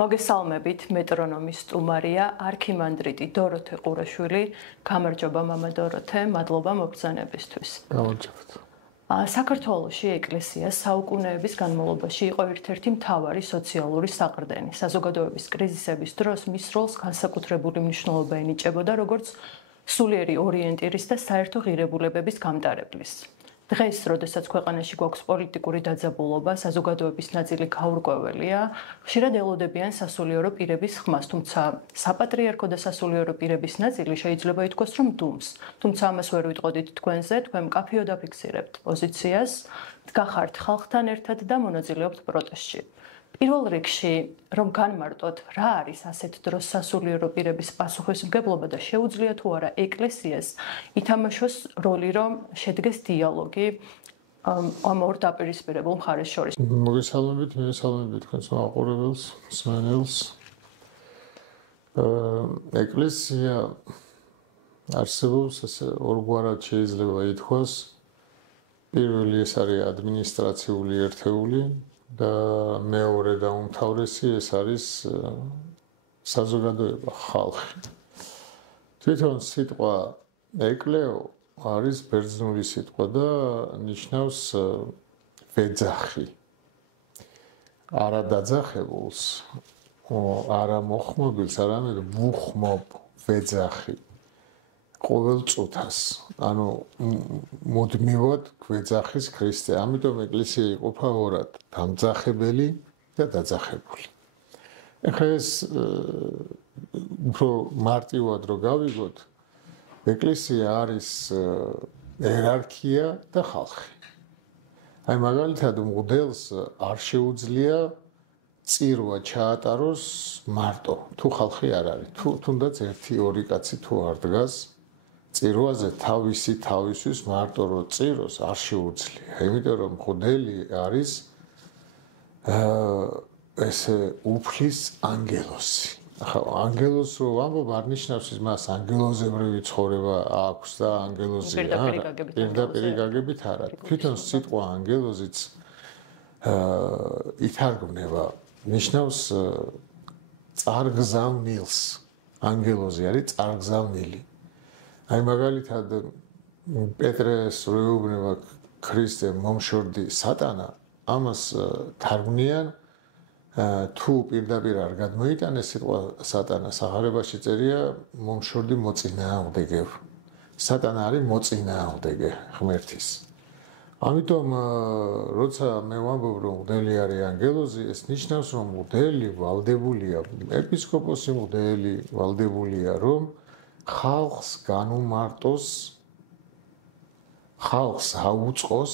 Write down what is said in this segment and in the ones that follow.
მოგესალმებით, მეტრონომის სტუმარია არქიმანდრიტი დოროთე ყურაშვილი. გამარჯობა მამა დოროთე, მადლობა მობრძანებისთვის. გამარჯობათ. საქართველოში ეკლესია საუკუნეების განმავლობაში იყო ერთ-ერთი მთავარი სოციალური საყრდენი. საზოგადოების კრიზისების დროს მის როლს განსაკუთრებული მნიშვნელობა ენიჭებოდა როგორც სულიერი ორიენტირის და საერთო ღირებულებების გამტარებლის. დღეს, როდესაც ქვეყანაში გვაქვს პოლიტიკური დაძაბულობა, საზოგადოების ნაწილი გაურკვეველია, ხშირად ელოდებიან სასულიერო პირების ხმას, თუმცა საპატრიარქო და სასულიერო პირების ნაწილი შეიძლება ითქვას, რომ დუმს. თუმცა ამას ვერ ვიტყოდით თქვენზე, თქვენ მკაფიოდ აფიქსირებთ პოზიციას, დგახართ ხალხთან ერთად და მონაწილეობთ პროტესტში. პირველ რიგში, რომ განმარტოთ, რა არის ასეთ დროს სასულიერო პირების პასუხისმგებლობა და შეუძლია თუ არა ეკლესიას ითამაშოს როლი, რომ შედგეს დიალოგი ამ ორ დაპირისპირებულ მხარეს შორის. მოგესალმებით, მივესალმებით თქვენს მაყურებელს, მსმენელს. ეკლესია არსებობს, ესე ორგვარად შეიძლება ითქვას. პირველი ეს არის ადმინისტრაციული ერთეული და მეორე და უმთავრესი ეს არის საზოგადოება, ხალხი. თვითონ სიტყვა ეკლეო არის ბერძნული სიტყვა და ნიშნავს ვეძახი. არა დაძახებულს, არა მოხმობილს, არამედ ვუხმობ ვეძახი. ყოველ წუთას, ანუ მუდმივად გვეძახის ქრისტე. ამიტომ ეკლესია იყოფა ორად, დამძახებელი და დაძახებული. ეხლა ეს უფრო მარტივად რო გავიგოთ, ეკლესია არის იერარქია და ხალხი. აი მაგალითად მღვდელს არ შეუძლია წირვა ჩაატაროს მარტო, თუ ხალხი არ არის. თუნდაც 1-2 კაცი თუ არ დგას წირვაზე თავისი თავისთვის მარტო რო წიროს არ შეუძლია. იმიტომ რომ მღვდელი არის ესე უფლის ანგელოსი. ახლა ანგელოს რო ვამბობ, არ ნიშნავს იმას ანგელოზებრივი ცხოვრება აქვს და ანგელოზია. პირდაპირ გაგებით არა. თვითონ სიტყვა ანგელოზიც ითარგმნება, ნიშნავს წარგზავნილს. ანგელოზი არის წარგზავნილი. აი მაგალითად პეტრეს როეუბნება ქრისტე მომშორდი სატანა, ამას თარგმნიან თუ პირდაპირ არ გადმოიტანეს სიტყვა სატანა, სახარებაში წერია მომშორდი მოწინააღმდეგე. სატანა არის მოწინააღმდეგე ღმერთის. ამიტომ როცა მე ვამბობ რომ მღვდელი არის ანგელოზი, ეს ნიშნავს რომ მღვდელი ვალდებულია, ეპისკოპოსი მღვდელი ვალდებულია რომ ხალხს განუმარტოს, ხალხს აუწყოს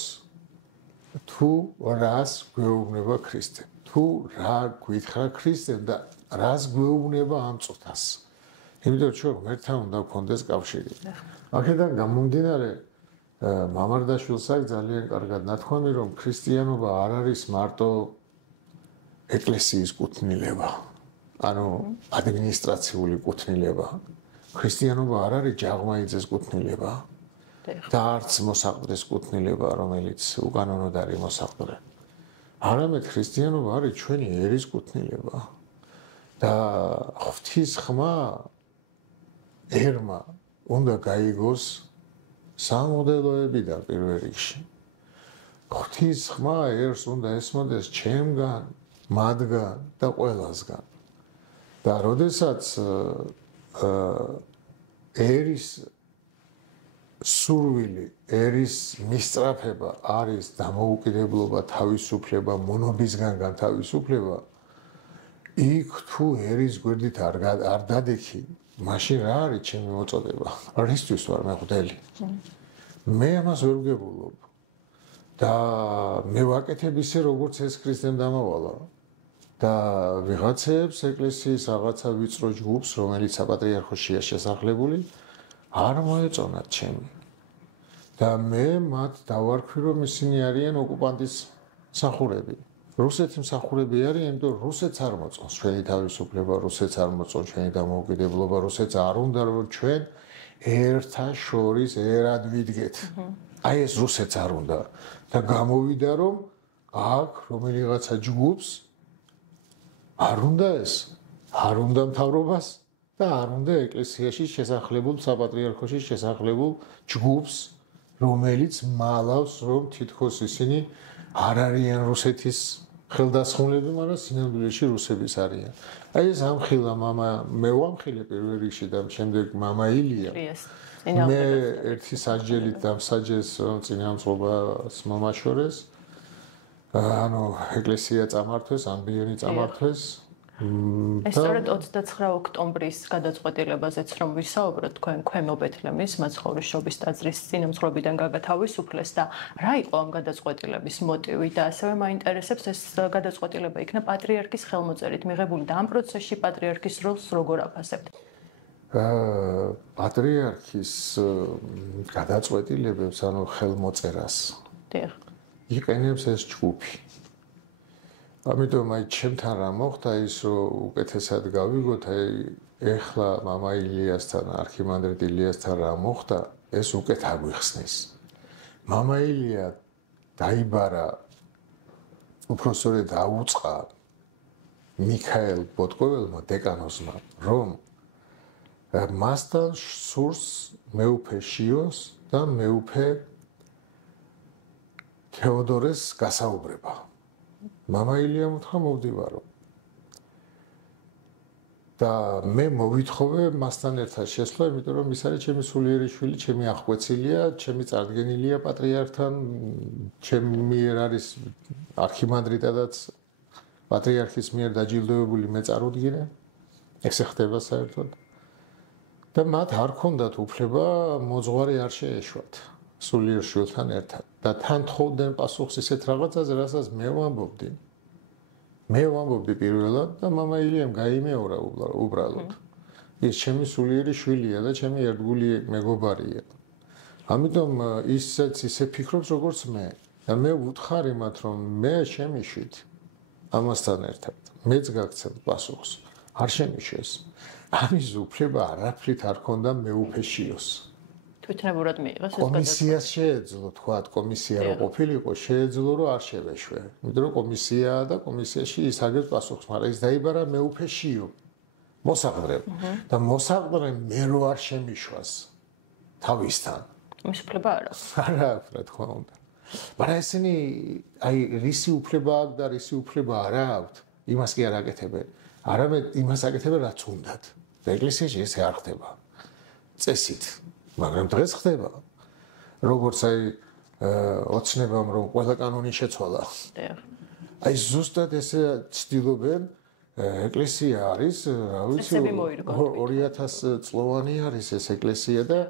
თუ რას გვეუბნება ქრისტე, თუ რა გვითხრა ქრისტემ და რას გვეუბნება ამ წუთას. იმიტომ ჩვენ ღმერთთან უნდა გქონდეს კავშირი. აქედან გამომდინარე, მამარდაშვილს აქვს ძალიან კარგად ნათქვამი, რომ ქრისტიანობა არ არის მარტო ეკლესიის კუთვნილება, ანუ ადმინისტრაციული კუთვნილება. ქრისტიანობა არ არის ჯაღმაიძეს კუთვნილება და არც მოსაყდრის კუთვნილება, რომელიც უკანონოდ არის მოსაყდრე. არამედ ქრისტიანობა არის ჩვენი ერის კუთვნილება და ღვთის ხმა ერმა უნდა გაიგოს სამოდელოებიდან პირველ რიგში. ღვთის ხმა ერს უნდა ესმოდეს ჩემგან, მათგან და ყველასგან. და როდესაც ერის სურვილი, ერის მისწრაფება არის დამოუკიდებლობა, თავისუფლება, მონობისგან განთავისუფლება, იქ თუ ერის გვერდით არ დადექი, მაშინ რა არის ჩემი მოწოდება? რისთვის ვარ მე მღვდელი? მე ამას ვერ ვგებულობ და მე ვაკეთებ ისე, როგორც ეს ქრისტემ დამავალა. და ვიღაცებს ეკლესიის რაღაცა ვიწრო ჯგუფს, რომელიც საპატრიარქოშია შესახლებული, არ მოეწონათ ჩემი. და მე მათ დავარქვი, რომ ისინი არიან ოკუპანტის მსახურები. რუსეთი მსახურები არიან, იმიტომ რომ რუსეთს არ მოწონს ჩვენი თავისუფლება, რუსეთს არ მოწონს ჩვენი დამოუკიდებლობა, რუსეთს არ უნდა რომ ჩვენ ერთა შორის ერად ვიდგეთ. აი ეს რუსეთს არ უნდა და გამოვიდა რომ აქ რომელიღაცა ჯგუფს არ უნდა ეს, არ უნდა მთავრობას და არ უნდა ეკლესიაში შესახლებულ საპატრიარქოში შესახლებულ ჯგუფს, რომელიც მალავს, რომ თითქოს ისინი არ არიან რუსეთის ხელდასხმულები, მაგრამ სინამდვილეში რუსების არიან. აი ეს ამხილა მე ვამხილე პირველ რიგში და შემდეგ მამა ილია. მე ერთი საჯელით დამსაჯეს, რომ წინამძღოლს მომაშორეს. ანუ ეკლესია წამართვეს, ამბიონი წამართვეს. ეს სწორედ 29 ოქტომბრის გადაწყვეტილებაზეც რომ ვისაუბროთ თქვენ ქვემო ბეთლემის მაცხოვრის ტაძრის წინამძღვრებიდან გაგათავისუფლეს და რა იყო ამ გადაწყვეტილების მოტივი და ასევე მაინტერესებს ეს გადაწყვეტილება იქნა პატრიარქის ხელმოწერით მიღებული და ამ პროცესში პატრიარქის როლს როგორ აფასებთ? პატრიარქის გადაწყვეტილებებს ანუ ხელმოწერას იყენებს ეს ჯგუფი. ამიტომ აი ჩემთან რა მოხდა ის რომ უკეთესად გავიგოთ აი ეხლა მამა ილიასთან არქიმანდრიტ ილიასთან რა მოხდა ეს უკეთ აგვიხსნის. მამა ილია დაიბარა უпроსორედ აუწყა მიქაელ ბოტკოველმა დეკანოზმა რომ მასთან სურს მეუფე შიოს და მეუფე თეოდორეს გასაუბრება. მამა ილიამ უთხრა მოვდივარო. და მე მოვითხოვე მასთან ერთად შესვლა, იმიტომ რომ ის არის ჩემი სულიერი შვილი, ჩემი აღკვეცილია, ჩემი წარდგენილია პატრიარქთან, ჩემი მიერ არის არქიმანდრიტადაც პატრიარქის მიერ დაჯილდოებული მეწარუდგინე. ესე ხდება საერთოდ. და მათ არ ქონდათ უფლება მოძღვარი არ შეეშვათ სულიერ შვილთან ერთად. და თან თხოვდნენ პასუხს ისეთ რაღაცაზე, რასაც მე ვამბობდი. მე ვამბობდი პირველად და მამა ილიამ გაიმეორა უბრალოდ. ის ჩემი სულიერი შვილია და ჩემი ერთგული მეგობარია. ამიტომ ისეც ისე ფიქრობს როგორც მე. და მე ვუთხარი მათ რომ მე შემიშვით ამასთან ერთად. მეც გაგცემ პასუხს. არ შემიშვეს. ამის უფლება არაფრით არ ქონდა მეუფე შიოს. თვითნებურად მიიღეს ეს კომისიას შეეძლო, თქვათ, კომისია რო ყოფილიყო, შეეძლო რომ არ შევეშვე. იმიტომ რომ კომისიაა და კომისიაში ის აგებს პასუხს, მაგრამ ის დაიბარა მეუფე შიო. მოსაყდრე. და მოსაყდრე მე რო არ შემიშვას თავისთან. ის უფლება არ აქვს. არა აქვს, რა თქმა უნდა. მაგრამ ესენი აი რისი უფლება აქვს და რისი უფლება არ აქვს, იმას კი არ აკეთებენ. არამედ იმას აკეთებენ, რაც უნდათ. და ეკლესიაში ესე არ ხდება. წესით მაგრამ დღეს ხდება. როგორც აი ოცნებამ რომ ყველა კანონი შეცვალა. აი ზუსტად ესე ცდილობენ ეკლესია არის, რა ვიცი 2000 წლოვანი არის ეს ეკლესია და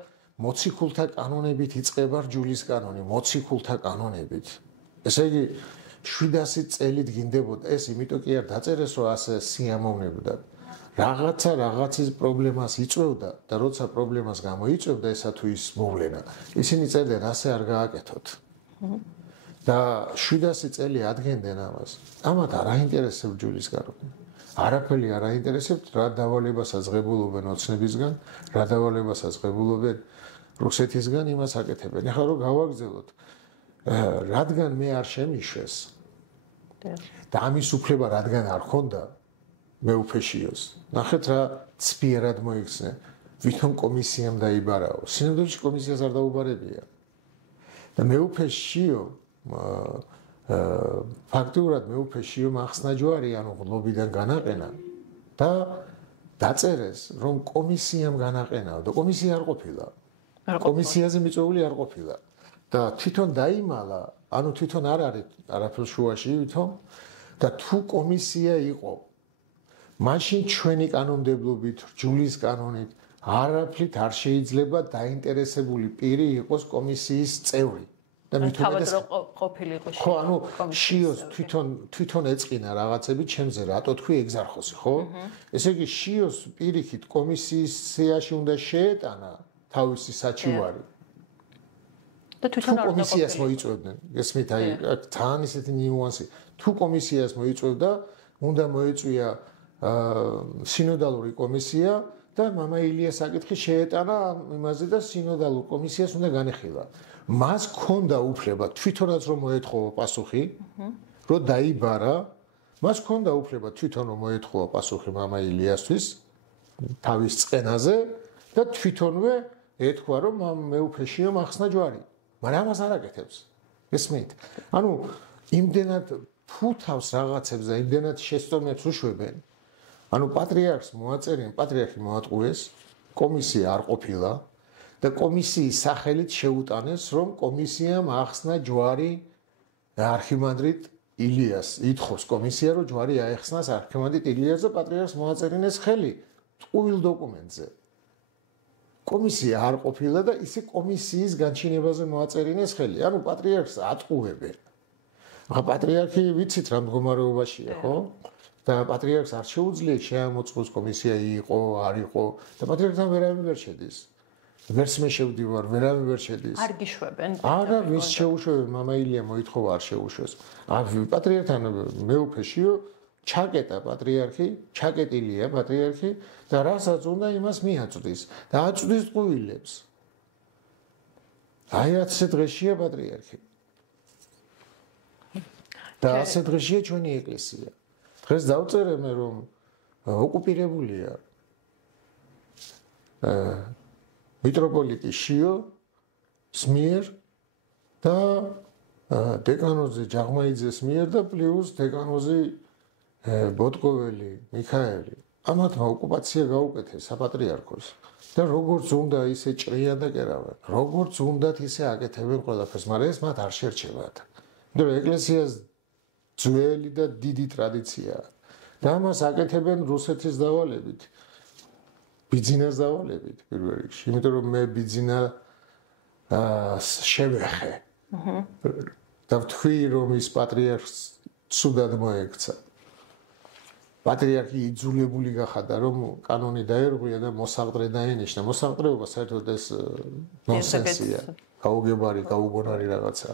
მოციქულთა კანონებით იწყება რჯულის კანონი, მოციქულთა კანონებით. ესე იგი 700 წელით გინდებოდა ეს, იმიტომ კი არ დაწერეს რომ ასე სიამოვნებდა. რაღაცის პრობლემას იწვევდა და როცა პრობლემას გამოიწვევდა ესა თუ ის მოვლენა ისინი წერდნენ ასე არ გააკეთოთ და 700 წელი ადგენდნენ ამას ამათ არ აინტერესებს ჯულის კანონი არაფერი არ აინტერესებს რა დავალებასაც ღებულობენ ოცნებისგან რა დავალებასაც ღებულობენ რუსეთისგან იმას აკეთებენ ახლა რომ გავაგრძელოთ რადგან მე არ შემიშვეს და ამის უფლება რადგან არ ქონდა მეუფეშიოს. ნახეთ რა ცფიერად მოიქცნენ. ვითომ კომისიამ დაიბარაო. სინამდვილეში კომისიას არ დაუბარებია. და მეუფეშიო ფაქტურად მეუფეშიო ახსნა ჯვარი ანუ ღლობიდან განაყენა და დაწერეს რომ კომისიამ განაყენაო და კომისია არ ყოფილა. კომისიაზე მიწვეული არ ყოფილა. და თვითონ დაიმალა, ანუ თვითონ არ არის არაფერს შუაში ვითომ და თუ კომისია იყო მაშინ ჩვენი კანონმდებლობით, რჯულის კანონით არაფრით არ შეიძლება დაინტერესებული პირი იყოს კომისიის წევრი. და მithumedes ყოფილიყო ხო, ანუ შიოს თვითონ ეწყინა რაღაცები ჩემზე, რატო თქვი ეგზარხოსი, ხო? ესე იგი შიოს პირიქით კომისიის სიაში უნდა შეეტანა თავისი საჩივარი. და თვითონ არ კომისიას მოიწვევდნენ. ესმით აი თან ისეთი ნიუანსი. თუ კომისიას მოიწვევდა, უნდა მოეწვია სინოდალური კომისია და მამა ილიას საკითხი შეეტანა იმაზე და სინოდალურ კომისიას უნდა განეხილა. მას ჰქონდა უფლება თვითონაც რომ მოეთხოვა პასუხი, რომ დაიბარა მას ჰქონდა უფლება თვითონ მოეთხოვა პასუხი მამა ილიასთვის თავის წყენაზე და თვითონვე ეთქვა რომ მეუფეშიო ახსნა ჯვარი. მაგრამ ამას არ აკეთებს. ესმით? ანუ იმდენად ფუთავს რაღაცებს და იმდენად შესწორნებს უშვებენ. ანუ პატრიარქს მოაწერენ, პატრიარქი მოატყუეს, კომისია არ ყოფილა და კომისიის სახელით შეუტანეს, რომ კომისიამ ახსნა ჯვარი არქიმანდრიტ ილიას. ითხოვს კომისია, რომ ჯვარი აეხსნას არქიმანდრიტ ილიას და პატრიარქს მოაწერინეს ხელი ტყუილ დოკუმენტზე. კომისია არ ყოფილა და ისე კომისიის განჩინებაზე მოაწერინეს ხელი. ანუ პატრიარქს ატყუებენ. ახლა პატრიარქი ვიცით რა მდგომარეობაშია, ხო? და პატრიარქს არ შეუძლია შეამოწმოს კომისია იყო, არ იყო და პატრიარქთან ვერავინ ვერ შედის. ვერც მე შევდივარ, ვერავინ ვერ შედის. არ გიშვებენ. არა, ვის შეუშვებენ, მამა ილია მოითხოვა არ შეუშვეს. პატრიარქთან მეუფეშიო ჩაკეტა პატრიარქი, ჩაკეტილია პატრიარქი და რასაც უნდა იმას მიაწვდის და აწვდის ტყუილებს. აი ასე დღეშია პატრიარქი. და ასე დღეშია ჩვენი ეკლესია. დღეს დავწერე მე რომ ოკუპირებულია მიტროპოლიტი შიო სმიერ და დეკანოზი ჯაღმაიძეს მიერ და პლუს დეკანოზი ბოტკოველი მიქაელი. ამათმა ოკუპაცია გაუკეთეს საპატრიარქოს და როგორც უნდა ისე ჭრიან და კერავენ, როგორც უნდათ ისე აკეთებენ ყველაფერს, მაგრამ ეს მათ არ შერჩებათ. იმიტომ რომ ეკლესიას ძველი და დიდი ტრადიციაა. და ამას აკეთებენ რუსეთის დავალებით. ბიძინას დავალებით პირველ რიგში, იმიტომ რომ მე ბიძინა შევეხე. და ვთქვი რომ ის პატრიარქს ცუდად მოექცა. პატრიარქი იძულებული გახადა რომ კანონი დაერღვია და მოსაყდრე დაენიშნა. მოსაყდრეობა საერთოდ ეს ნონსენსია. გაუგებარი, გაუგონარი რაღაცა.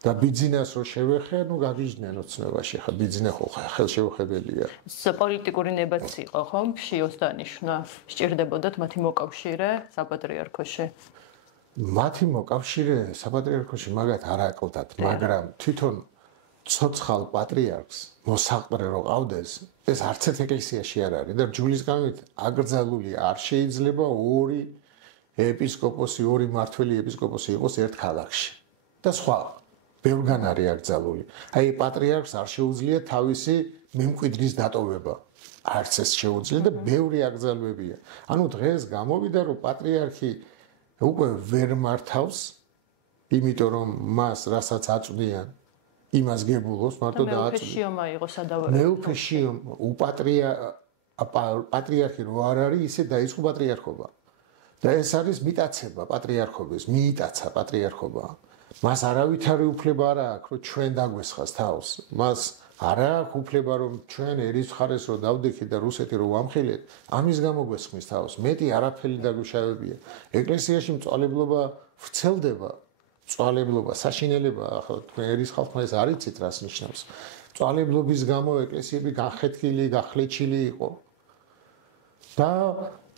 და ბიძინას რო შევეხე, ნუ გაგიჟდნენ ოცნებაში, ხა ბიძინა ხო ხელშეუხებელია. პოლიტიკური ლებაც იყო, ხო? შიოს დანიშვნა. სჭირდებოდათ მათი მოკავშირე საპატრიარქოში. მათი მოკავშირე საპატრიარქოში მაგათ არ აკლდათ, მაგრამ თვითონ ცოცხალ პატრიარქს მოსაყდრე რო ყავდეს, ეს არც ერთ ეკლესიაში არ არის და ჯულის გამით აკრძალული არ შეიძლება ორი ეპისკოპოსი, ორი მართველი ეპისკოპოსი იყოს ერთ ქალაქში. და სხვა ბევრგან არის აკრძალული. აი პატრიარქს არ შეუძლია თავისი მემკვიდრის დატოვება. არც ეს შეუძლია და ბევრი აკრძალვებია. ანუ დღეს გამოვიდა რომ პატრიარქი უკვე ვერ მართავს, იმიტომ რომ მას რასაც აწვდიან, იმას გებულოს მარტო დააწვდიან. მეუფეშიო მაიღო სადავო. მეუფეშიო პატრიარქი რო არ არის, ისე დაიწყო პატრიარქობა. და ეს არის მიტაცება პატრიარქობის, მიიტაცა პატრიარქობა. მას არავითარი უფლება არ აქვს, რომ ჩვენ დაგვესხას თავს. მას არ აქვს უფლება, რომ ჩვენ ერისმხარეს რო დავდექით და რუსეთი რო ვამხილეთ, ამის გამო გვესხმის თავს. მეტი არაფერი დაგვიშავებია. ეკლესიაში მწვალებლობა ვრცელდება, მწვალებლობა, საშინელება, ახლა თქვენ ერის ხალხმა ეს არ იცით რას ნიშნავს. მწვალებლობის გამო ეკლესიები გახეთქილი, გახლეჩილი იყო. და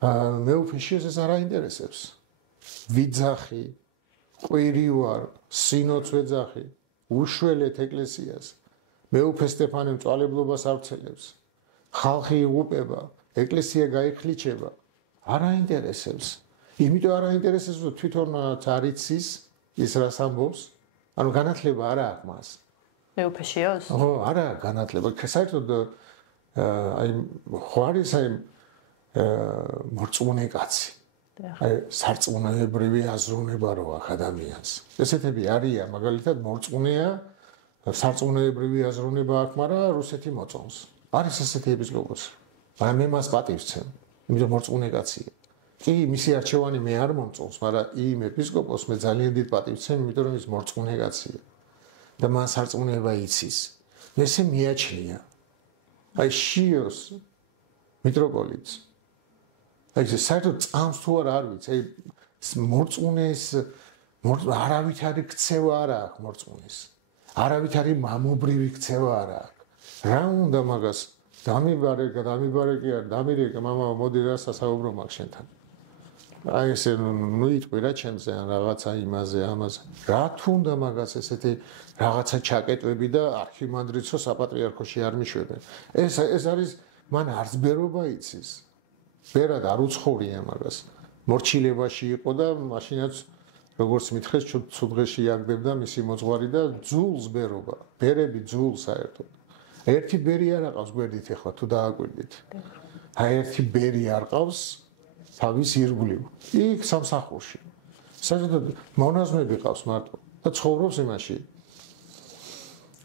მეუფეშიოს ეს არ აინტერესებს. ვიძახი ყვირი ვარ, სინოც ვეძახი, უშველეთ ეკლესიას. მეუფე სტეფანე მწვალებლობას ავრცელებს. ხალხი იღუპება, ეკლესია გაიხლიჩება. არ აინტერესებს. იმიტომ არ აინტერესებს, რომ თვითონაც არ იცის ის რას ამბობს. ანუ განათლება არ აქვს მას. მეუფეშიოს? ხო, არა განათლება. საერთოდ აი ხო არის აი მორწმუნე კაცი. აი სარწმუნოებრივი აზროვნება რო აქვს ადამიანს. ესეთები არიან, მაგალითად მორწმუნეა, სარწმუნოებრივი აზროვნება აქვს, მაგრამ რუსეთი მოწონს. არის ესეთი ეპისკოპოსი. მაგრამ მე მას პატივს ვცემ, იმიტომ მორწმუნე კაცია. კი, მისი არჩევანი მე არ მომწონს, მაგრამ იმ ეპისკოპოსს მე ძალიან დიდ პატივს ვცემ, იმიტომ რომ ის მორწმუნე კაცია. და მან სარწმუნოება იცის. ესე მიაჩნია. აი შიოს მიტროპოლიტს აი ეს საერთოდ წამს თუ არ ვიცი, აი მორწმუნეს არავითარი ქცევა არ აქვს მორწმუნეს. არავითარი მამობრივი ქცევა არ აქვს. რა უნდა მაგას დამიბარე კი არ დამირეკე, მამა მოდი რა სასაუბრო მაქვს შენთან. აი ესე ნუ იტყვი რა ჩემზე ან რაღაცა იმაზე ამაზე რა თუ უნდა მაგას ესეთი რაღაცა ჩაკეტვები და არქიმანდრიცო საპატრიარქოში არ მიშვებენ ეს არის მან არც ბერობა იცის ბერად არ უცხორია მაგას მორჩილებაში იყო და მაშინაც როგორც მითხეს ცუდღეში იაგდებდა მისი მოძღვარი და ძულს ბერობა ბერები ძულს საერთოდ ერთი ბერი არ აყავს გვერდით ახლა თუ დააკვირდით აი ერთი ბერი არ ყავს თავის ირგვლივ იქ სამსახურში საერთოდ მონაზვნები ყავს მარტო და ცხოვრობს იმაში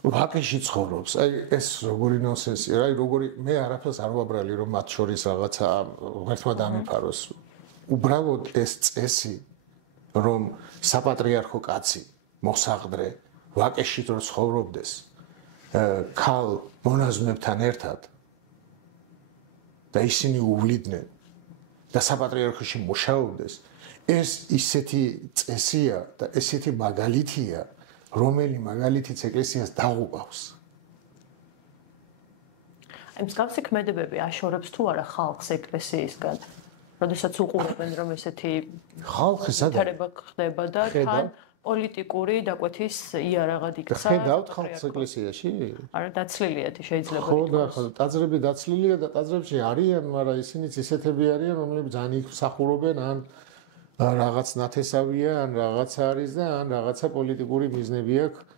ვაკეში ცხოვრობს აი ეს როგორი ნონსენსია აი როგორი მე არაფერს არ ვაბრალი რომ მათ შორის რაღაცა ღერთმა დამიფაროს უბრალოდ ეს წესი რომ საპატრიარქო კაცი მოსაღდრე ვაკეში რო ცხოვრობდეს ქალ მონაზვნებთან ერთად და ისინი უვლიდნენ და საპატრიარქოში მუშაობდეს ეს ისეთი წესია და ესეთი მაგალითია რომელი მაგალითიც ეკლესიას დაღუპავს აი მსგავსი ქმედებები აშორებს თუ არა ხალხს ეკლესიისგან როდესაც უყურებენ რომ ესეთი ხალხი სადაა ხდება და თან პოლიტიკური დაკვეთის იარაღად იქცა ხედავთ ხალხს ეკლესიაში არა დაცლილია შეიძლება ხო და ტაძრები დაცლილია და ტაძრებში არიან მაგრამ ისინიც ისეთები არიან რომლებიც ძალიან იქსახურობენ ან რაღაც ნათესავია ან რაღაცა არის და ან რაღაცა პოლიტიკური მიზნები აქვს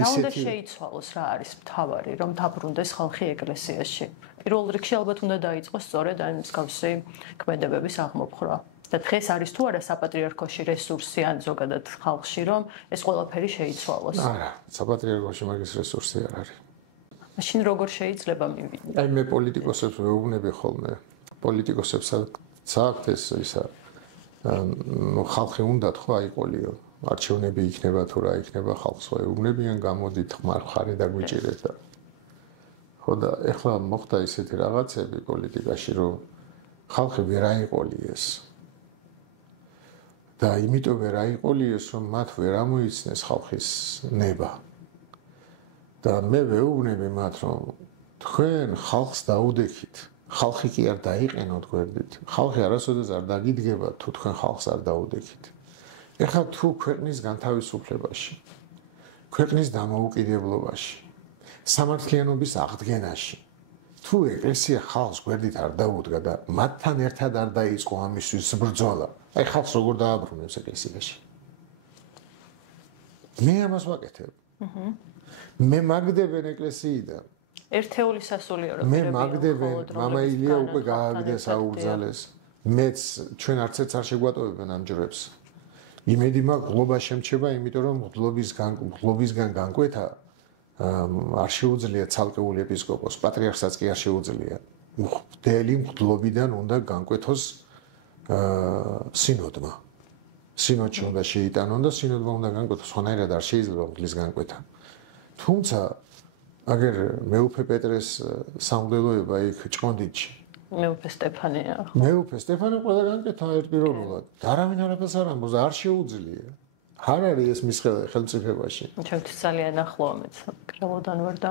რა უნდა შეიცვალოს რა არის მთავარი რომ დაბრუნდეს ხალხი ეკლესიაში პირველ რიგში ალბათ უნდა დაიწყოს სწორედ აი მსგავსი ქმედებების აღმოფხვრა და დღეს არის თუ არა საპატრიარქოში რესურსი ან ზოგადად ხალხში რომ ეს ყველაფერი შეიცვალოს არა საპატრიარქოში მაგის რესურსი არ არის მაშინ როგორ შეიძლება მივიდე აი მე პოლიტიკოსებს ვეუბნები ხოლმე პოლიტიკოსებსაც აქვს ეს ისა ну ხალხი უნდათ ხო აიყოლიო არჩევნები იქნება თუ რა იქნება ხალხს ვეუბნებიან გამოდით ხმარი დაგვიჭირეთ და ხო და ეხლა მოხდა ისეთი რაღაცები პოლიტიკაში რომ ხალხი ვერ აიყოლიეს და იმიტომ ვერ აიყოლიეს რომ მათ ვერ ამოიცნეს ხალხის ნება და მე ვეუბნები მათ რომ თქვენ ხალხს დაუდექით ხალხი კი არ დაიყენოთ გვერდით ხალხი არასოდეს არ დაგიდგება თუ თქვენ ხალხს არ დაუდექით ეხლა თუ ქვეყნის განთავისუფლებაში ქვეყნის დამოუკიდებლობაში სამართლიანობის აღდგენაში თუ ეკლესია ხალხს გვერდით არ დაუდგა და მათთან ერთად არ დაიწყო ამისთვის ბრძოლა აი ხალხს როგორ დააბრუნებს ეკლესიაში მე ამას ვაკეთებ მე მაგდებენ ეკლესიიდან ერთეული სასულიერო მე მაგდებენ მამა ილია უკვე გააგდეს აუგზალეს მეც ჩვენ არც ერთს არ შეგვატოვებენ ამ ჯრებს იმედი მაქვს ღლობა შემჩება იმიტომ რომ ღლობისგან განკვეთა არ შეუძლია ცალკეული ეპისკოპოს პატრიარქსაც კი არ შეუძლია მთელი ღლობიდან უნდა განკვეთოს სინოდმა სინოდში უნდა შეიტანონ და სინოდმა უნდა განკვეთოს სხვანაირად არ შეიძლება ღლის განკვეთა თუმცა აგერ მეუფე პეტრეს სამღვდელოება იქ ჭყონდიდში მეუფე სტეფანია მეუფე სტეფანე ყველა განკეთა ერთპიროვნულად არავინ არაფერს არ ამბობს და არ შეუძლია არ არის ეს მის ხელმწიფებაში ჩემთვის ძალიან ახლოა მეც კრელოდან ვარ და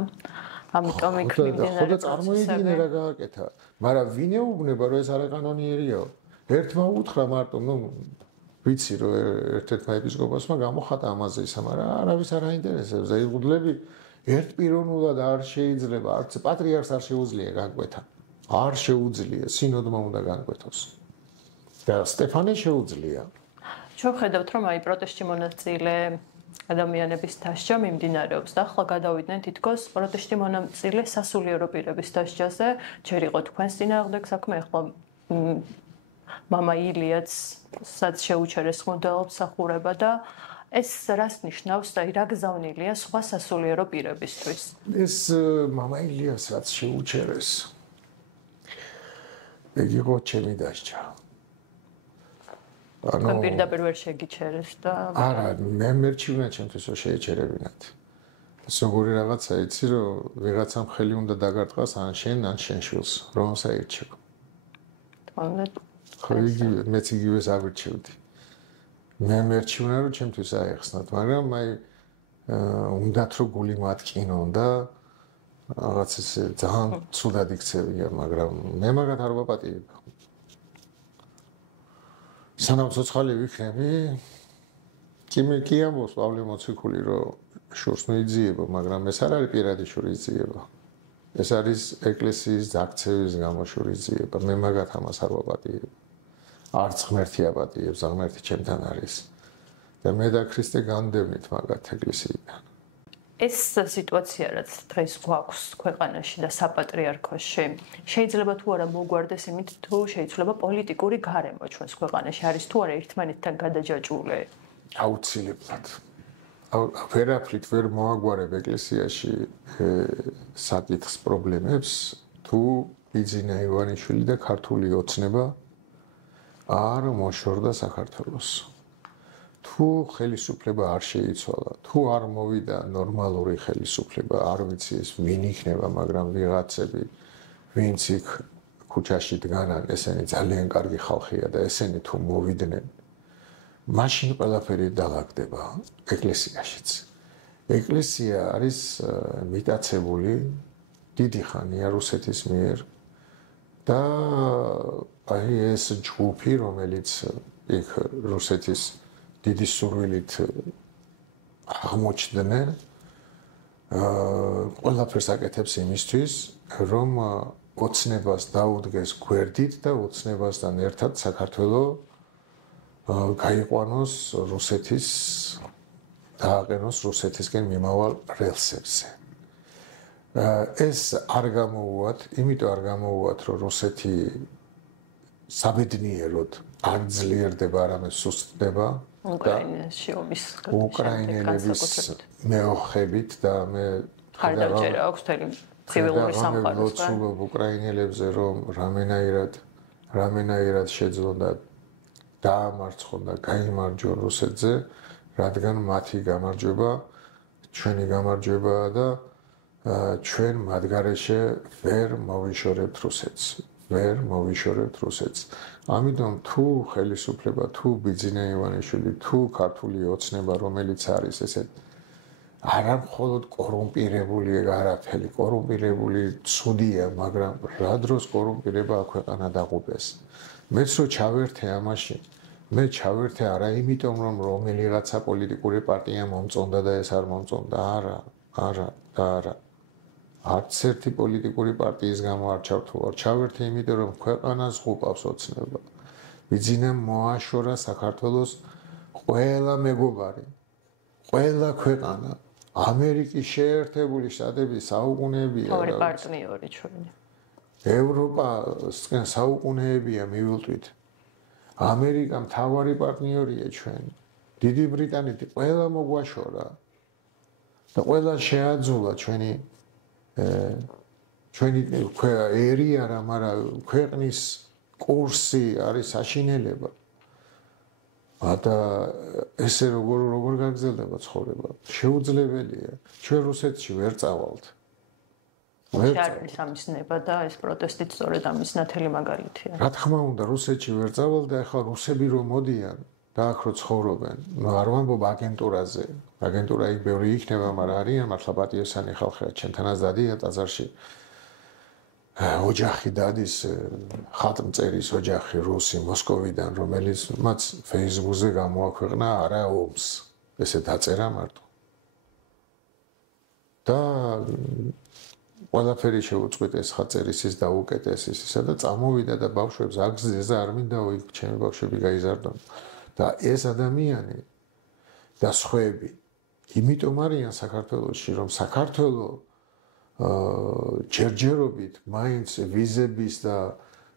ამიტომ იქ მიმდინარე ხოდა წარმოიდგინე რა გააკეთა მაგრამ ვინ ეუბნება რომ ეს არაკანონიერიაო ერთმა უთხრა მარტო ნუ ვიცი რომ ერთ-ერთმა ეპისკოპოსმა გამოხატა ამაზე ისა მაგრამ არავის არ აინტერესებს აი ღუდლები ერთპიროვნულად არ შეიძლება არც პატრიარქს არ შეუძლია განკვეთა არ შეუძლია სინოდმა უნდა განკვეთოს და სტეფანე შეუძლია ჩვენ ხედავთ რომ აი პროტესტში მონაწილე ადამიანების დასჯა მიმდინარეობს და ახლა გადავიდნენ თითქოს პროტესტში მონაწილე სასულიერო პირების დასჯაზე ჯერ იყო თქვენს წინააღმდეგ საქმე ახლა მამა ილიაც სადაც შეუჩერეს მოდელობს სახურება და ეს რას ნიშნავს და რა გზავნილია სხვა სასულიერო პირებისთვის ეს მამა ილიას რაც შეუჩერეს ეგ იყო ჩემი დასჯა ანუ პირდაპირ ვერ შეგიჩერეს და არა მე მერჩივნა ჩემთვის რომ შეეჩერებინათ ზოგური რაღაცა იცი რომ ვიღაცამ ხელი უნდა დაგარტყას ან შენ შვილს რომ საერთოდ ხო იგივე მეც იგივეს ავირჩევდი მე მერჩივნა რომ ჩემთვის აეხსნათ მაგრამ აი უნდათ რომ გული მატკინონ და რაღაც ესე ძალიან ცუდად იქცევია მაგრამ მე მაგათ არ ვაპატიებ სანამ ცოცხალი ვიქნები, კი ამბობს პავლე მოციქული, რომ შურს მიიძიება, მაგრამ ეს არ არის პირადი შურის ძიება. ეს არის ეკლესიის ძაქცევის გამო შურის ძიება. მე მაგათ ამას არ ვაპატიებ. არც ღმერთი აპატიებს, ღმერთი ჩემთან არის. და მე და ქრისტე განდევნით მაგათ ეკლესიიდან. ეს სიტუაცია, რაც დღეს გვაქვს ქვეყანაში და საპატრიარქოში, შეიძლება თუ არა მოგვარდეს იმით, თუ შეიძლება პოლიტიკური გარემო ჩვენს ქვეყანაში არის თუ არა ერთმანეთთან გადაჯაჭვული. აუცილებლად. ვერაფრით ვერ მოაგვარებ ეკლესიაში საკითხს პრობლემებს, თუ ბიძინა ივანიშვილი და ქართული ოცნება არ მოშორდა საქართველოს. თუ ხელისუფლება არ შეიცვალა, თუ არ მოვიდა ნორმალური ხელისუფლება, არ ვიცი ეს ვინ იქნება, მაგრამ ვიღაცები, ვინც იქ ქუჩაში დგანან, ესენი ძალიან კარგი ხალხია და ესენი თუ მოვიდნენ, მაშინ ყველაფერი დაალაგდება ეკლესიაშიც. ეკლესია არის მიტაცებული დიდი ხანია რუსეთის მიერ და აი ეს ჯგუფი, რომელიც იქ რუსეთის დიდი სურვილით აღმოჩნდნენ, ყველაფერს აკეთებს იმისთვის, რომ ოცნებას დაუდგეს გვერდით და ოცნებასთან ერთად საქართველოს გაიყვანოს რუსეთის დააყენოს რუსეთისკენ მიმავალ რელსებზე. ეს არ გამოუვათ, იმიტომ არ გამოუვათ, რომ რუსეთი საბედნიეროდ არ ძლიერდება, არამედ სუსტდება უკრაინაში ომის უკრაინელების მეოხებით და მე ხარდაჭერა აქვს თელი ცივილური სამყაროს. ლოცულობ უკრაინელებზე, რომ რამენაირად შეძლონ დაამარცხონ და გაიმარჯვონ რუსეთზე, რადგან მათი გამარჯვება ჩვენი გამარჯვებაა და ჩვენ მათ გარეშე ვერ მოვიშორებთ რუსეთს. ვერ მოვიშორებთ რუსეთს. ამიტომ თუ ხელისუფლება, თუ ბიძინა ივანიშვილი, თუ ქართული ოცნება, რომელიც არის ესეთ არა მხოლოდ კორუმპირებული არაფერი, კორუმპირებული ცუდია, მაგრამ რა დროს კორუმპირება ქვეყანა დაყუპეს. მეც რო ჩავერთე ამაში, მე ჩავერთე არა იმიტომ, რომ რომელიღაცა პოლიტიკური პარტია მომწონდა და ეს არ მომწონდა, არა. არც ერთი პოლიტიკური პარტიის გამო არ ჩავთვალ. ჩავერთე იმიტომ, რომ ქვეყანას ღუპავს ოცნება. ბიძინამ მოაშორა საქართველოს ყველა მეგობარი, ყველა ქვეყანა, ამერიკის შეერთებული შტატები საუკუნეებია. თავი პარტნიორი ჩვენი. ევროპასკენ საუკუნეებია მივილტვით. ამერიკა მთავარი პარტნიორია ჩვენი. დიდი ბრიტანეთი ყველა მოგვაშორა და ყველა შეაძულა ჩვენი ერი არა, მაგრამ ქვეყნის კურსი არის საშინელება. და ესე როგორ გაგრძელდება ცხოვრება? შეუძლებელია. ჩვენ რუსეთში ვერ წავალთ. არის ამის ნება და ეს პროტესტიც სწორედ ამის ნათელი მაგალითია. რა თქმა უნდა, რუსეთში ვერ წავალ და ახლა რუსები რომ მოდიან და აქ რო ცხოვრობენ, არ ვამბობ აგენტურაზე. აგენტურა იქ ბევრი იქნება, მაგრამ არიან მართლა პატიოსანი ხალხია, ჩემთანაც დადიან ტაძარში. ოჯახი დადის, ხატმწერის ოჯახი რუსი მოსკოვიდან, რომელიც მათ Facebook-ზე გამოაქვეყნა არა ომს, ესე დაწერა მარტო. და ყველაფერი შეუწყვეტეს ხაწერის ის დაუკეტეს ისა და წამოვიდა და ბავშვებს აგზდეს და არ მინდაო იქ ჩემი ბავშვები გაიზარდონ. და ეს ადამიანი და სხვები იმიტომ არიან საქართველოში, რომ საქართველოს ჯერჯერობით მაინც ვიზების და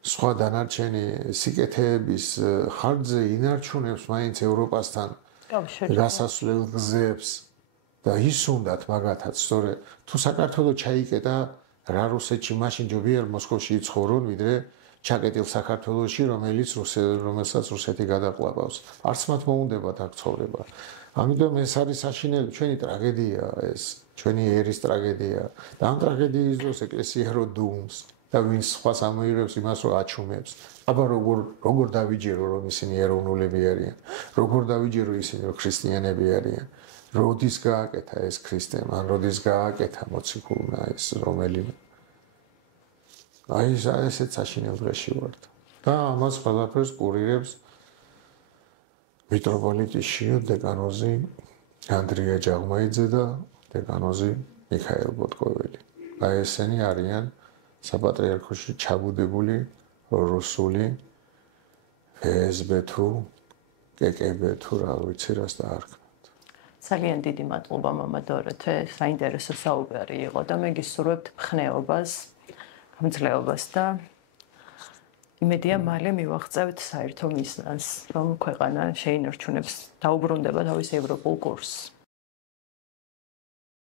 სხვა დანარჩენი სიკეთეების ხარჯზე ინარჩუნებს მაინც ევროპასთან გასასვლელ გზებს და ისუნდათ მაგათაც, სწორედ თუ საქართველოს ჩაიკეტა რა რუსეთში მაშინ ჯობია მოსკოვში იცხოვრონ, ვიდრე ჩაკეტილ საქართველოში, რომელსაც რუსეთი გადაყლაპავს. არც მათ მოუნდებათ აქ ცხოვრება. ამიტომ ეს არის საშინელი ჩვენი ტრაგედია ეს, ჩვენი ერის ტრაგედია. და ამ ტრაგედიის დროს ეკლესია რო დუმს და ვინც სხვას ამოიღებს იმას რო აჩუმებს. აბა როგორ დავიჯერო რომ ისინი ეროვნულები არიან? როგორ დავიჯერო ისინი რომ ქრისტიანები არიან? როდის გააკეთა ეს ქრისტემ, ან როდის გააკეთა მოციქულმა ეს რომელიმე? აი ესეც საშინელ დღეში ვართ. და ამას ყველაფერს კურირებს მიტროპოლიტი შიო დეკანოზი ანდრია ჯაღმაიძე და დეკანოზი მიქაელ ბოტკოველი. აი ესენი არიან საპატრიარქოში ჩაბუდებული რუსული FSB თუ KGB თუ რა ვიცი რას დაარქმევთ. ძალიან დიდი მადლობა მამა დოროთე, საინტერესო საუბარი იყო და მე გისურვებთ მხნეობას, გამძლეობას და იმედია მალე მივაღწევთ საერთო მიზანს, რომ ქვეყანა შეინარჩუნებს დაუბრუნდება თავის ევროპულ კურსს.